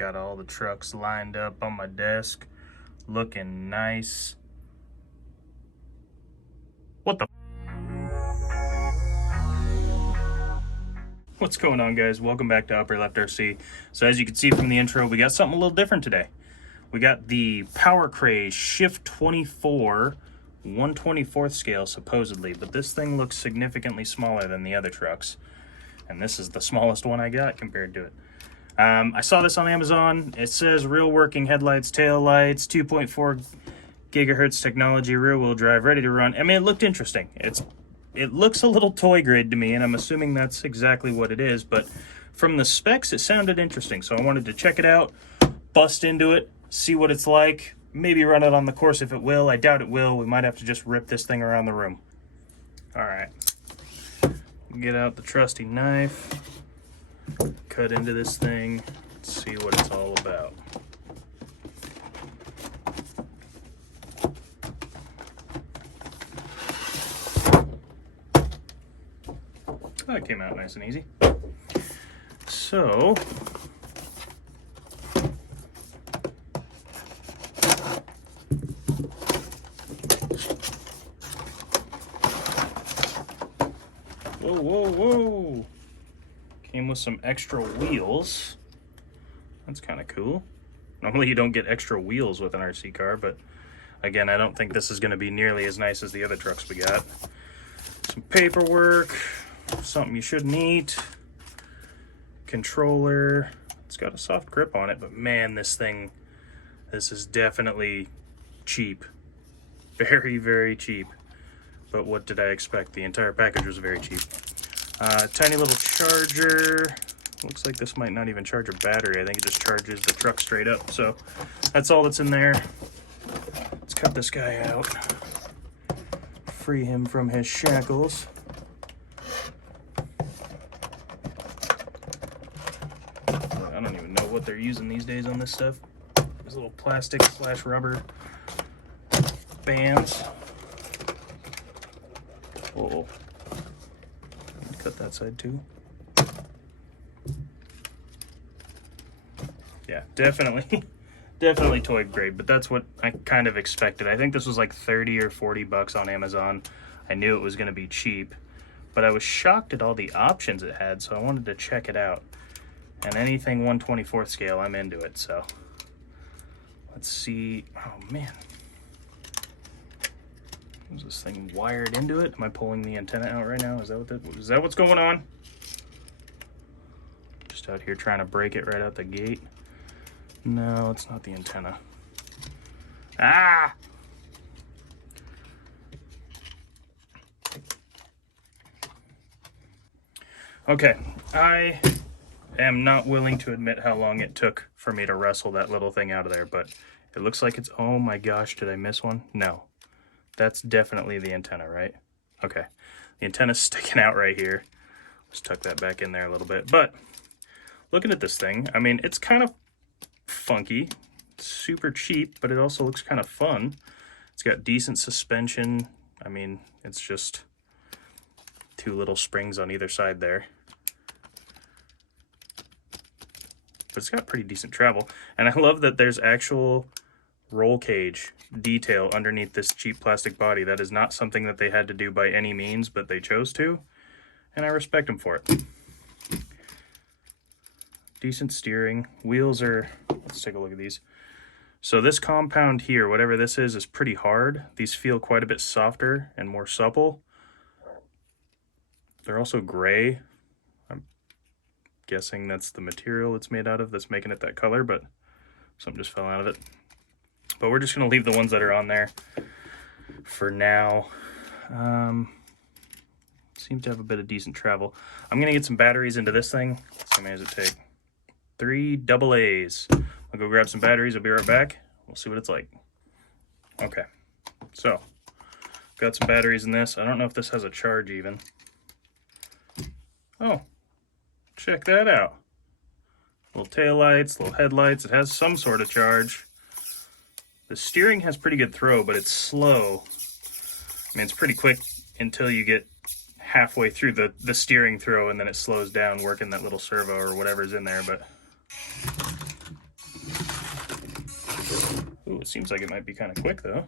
Got all the trucks lined up on my desk, looking nice. What the? What's going on, guys? Welcome back to Upper Left RC. So as you can see from the intro, we got something a little different today. We got the Power Craze Shift 24 1/24th scale, supposedly, but this thing looks significantly smaller than the other trucks. And this is the smallest one I got compared to it. I saw this on Amazon. It says real working headlights, tail lights, 2.4 gigahertz technology, rear wheel drive, ready to run. I mean, it looked interesting. It looks a little toy grade to me, and I'm assuming that's exactly what it is, but from the specs, it sounded interesting. So I wanted to check it out, bust into it, see what it's like, maybe run it on the course if it will. I doubt it will. We might have to just rip this thing around the room. All right. Get out the trusty knife, cut into this thing, see what it's all about. That came out nice and easy. So, whoa. Came with some extra wheels. That's kind of cool. Normally you don't get extra wheels with an RC car, but again, I don't think this is going to be nearly as nice as the other trucks we got. Some paperwork, something you shouldn't eat, controller. It's got a soft grip on it, but man, this is definitely cheap. Very, very cheap. But what did I expect? The entire package was very cheap. Tiny little charger. Looks like this might not even charge a battery. I think it just charges the truck straight up. So that's all that's in there. Let's cut this guy out. Free him from his shackles. I don't even know what they're using these days on this stuff. These little plastic / rubber bands. Whoa. Cut that side too. Yeah, definitely toy grade, but that's what I kind of expected. I think this was like 30 or 40 bucks on Amazon. I knew it was going to be cheap, but I was shocked at all the options it had, so I wanted to check it out. And anything 1/24th scale, I'm into it. So let's see. Oh man, is this thing wired into it? Am I pulling the antenna out right now? Is that what's going on? Just out here trying to break it right out the gate. No, it's not the antenna. Ah! Okay, I am not willing to admit how long it took for me to wrestle that little thing out of there, but it looks like it's, oh my gosh, did I miss one? No. That's definitely the antenna, right? Okay. The antenna's sticking out right here. Let's tuck that back in there a little bit. But looking at this thing, I mean, it's kind of funky. It's super cheap, but it also looks kind of fun. It's got decent suspension. I mean, it's just two little springs on either side there. But it's got pretty decent travel. And I love that there's actual roll cage detail underneath this cheap plastic body. That is not something that they had to do by any means, but they chose to, and I respect them for it. Decent steering. Wheels are, let's take a look at these. So this compound here, whatever this is pretty hard. These feel quite a bit softer and more supple. They're also gray. I'm guessing that's the material it's made out of that's making it that color, but something just fell out of it. But we're just going to leave the ones that are on there for now. Seems to have a bit of decent travel. I'm going to get some batteries into this thing. How many does it take? 3 AA's. I'll go grab some batteries. I'll be right back. We'll see what it's like. Okay. So, got some batteries in this. I don't know if this has a charge even. Oh, check that out. Little taillights, little headlights. It has some sort of charge. The steering has pretty good throw, but it's slow. I mean, it's pretty quick until you get halfway through the steering throw, and then it slows down working that little servo or whatever's in there. But Ooh, it seems like it might be kind of quick though.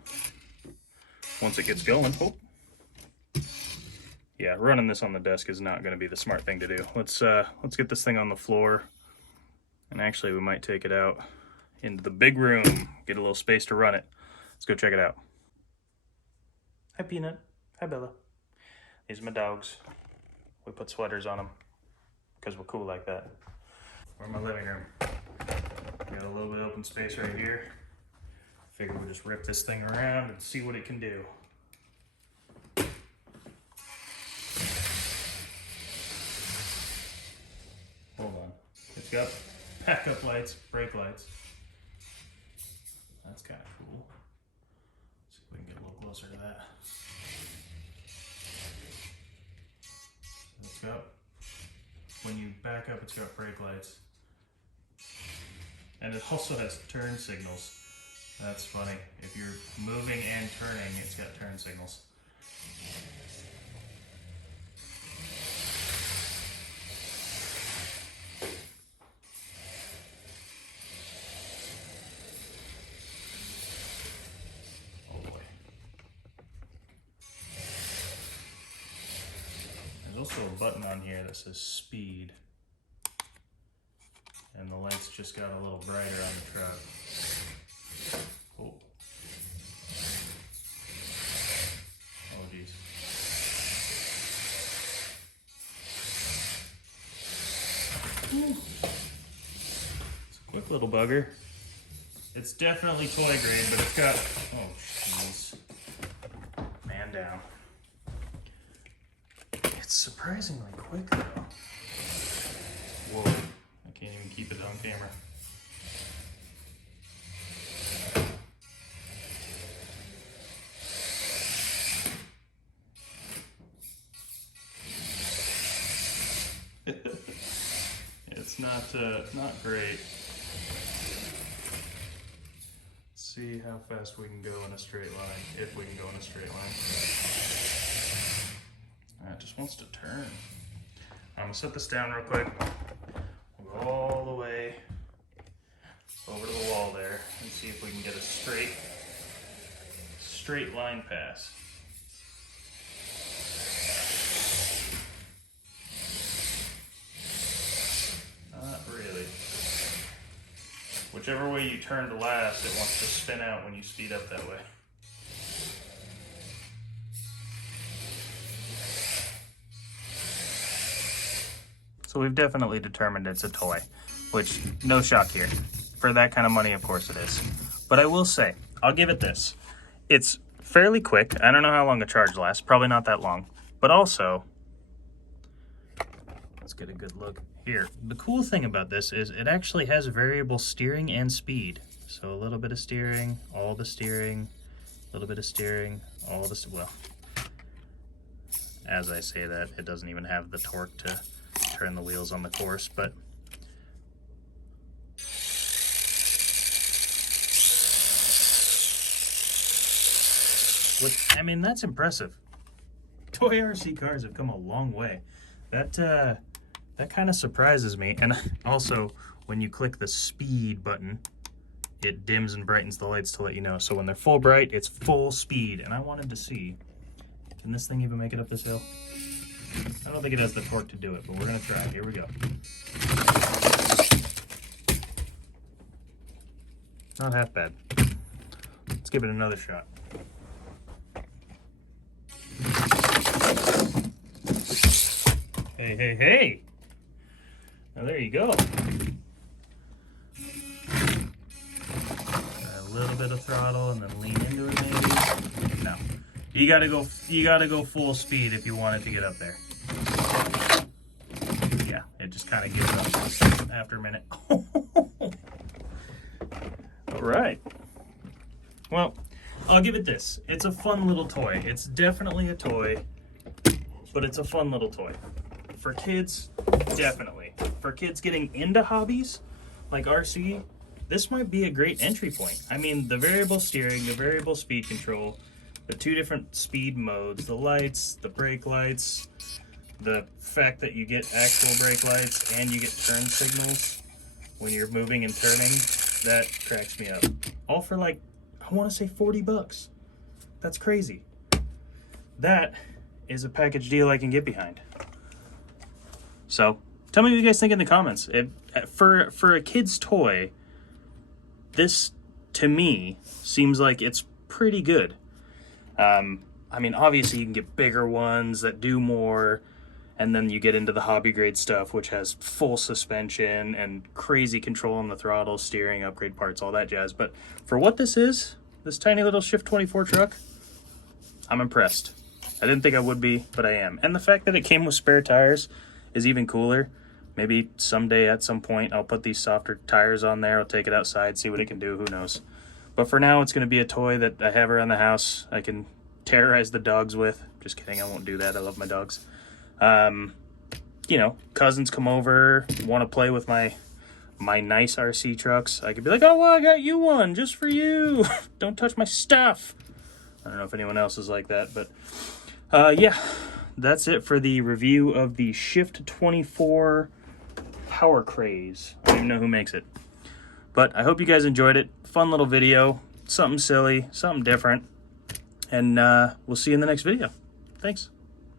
Once it gets going. Oh. Yeah, running this on the desk is not going to be the smart thing to do. Let's get this thing on the floor. And actually, we might take it out into the big room, get a little space to run it. Let's go check it out. Hi, Peanut. Hi, Bella. These are my dogs. We put sweaters on them because we're cool like that. We're in my living room. Got a little bit of open space right here. Figured we'll just rip this thing around and see what it can do. Hold on. It's got backup lights, brake lights. That's kind of cool. Let's see if we can get a little closer to that. It's got, when you back up, it's got brake lights. And it also has turn signals. That's funny. If you're moving and turning, it's got turn signals. There's also a button on here that says speed. And the lights just got a little brighter on the truck. Oh. Oh geez. It's a quick little bugger. It's definitely toy grade, but it's got, oh jeez. Man down. It's surprisingly quick though. Whoa, I can't even keep it on camera. It's not great. Let's see how fast we can go in a straight line, if we can go in a straight line. It just wants to turn. I'm gonna set this down real quick. We'll go all the way over to the wall there and see if we can get a straight line pass. Not really. Whichever way you turn to last, it wants to spin out when you speed up that way. So we've definitely determined it's a toy, which no shock here. For that kind of money, of course it is. But I will say, I'll give it this. It's fairly quick. I don't know how long a charge lasts. Probably not that long. But also, let's get a good look here. The cool thing about this is it actually has variable steering and speed. So a little bit of steering, all the steering, a little bit of steering, all the, well, as I say that, it doesn't even have the torque to turn the wheels on the course, but I mean, that's impressive. Toy RC cars have come a long way. That kind of surprises me. And also, when you click the speed button, it dims and brightens the lights to let you know. So when they're full bright, it's full speed. And I wanted to see, can this thing even make it up this hill? I don't think it has the torque to do it, but we're gonna try it. Here we go. Not half bad. Let's give it another shot. Hey, hey, hey! Now there you go. A little bit of throttle and then lean into it maybe. No. You gotta go full speed if you want it to get up there. Yeah, it just kind of gives up after a minute. All right. Well, I'll give it this. It's a fun little toy. It's definitely a toy, but it's a fun little toy. For kids, definitely. For kids getting into hobbies like RC, this might be a great entry point. I mean, the variable steering, the variable speed control, the two different speed modes, the lights, the brake lights, the fact that you get actual brake lights and you get turn signals when you're moving and turning, that cracks me up. All for like I want to say 40 bucks. That's crazy. That is a package deal I can get behind. So tell me what you guys think in the comments. For a kid's toy, this to me seems like it's pretty good. I mean, obviously you can get bigger ones that do more, and then you get into the hobby grade stuff, which has full suspension and crazy control on the throttle, steering, upgrade parts, all that jazz. But for what this is, this tiny little Shift 24 truck, I'm impressed. I didn't think I would be, but I am. And the fact that it came with spare tires is even cooler. Maybe someday at some point I'll put these softer tires on there. I'll take it outside, see what it can do. Who knows? But for now, it's going to be a toy that I have around the house. I can terrorize the dogs with. Just kidding, I won't do that. I love my dogs. You know, cousins come over, want to play with my nice RC trucks. I could be like, oh, well, I got you one just for you. Don't touch my stuff. I don't know if anyone else is like that, but yeah, that's it for the review of the Shift 24 Power Craze. I don't even know who makes it. But I hope you guys enjoyed it. Fun little video, something silly, something different. And we'll see you in the next video. Thanks.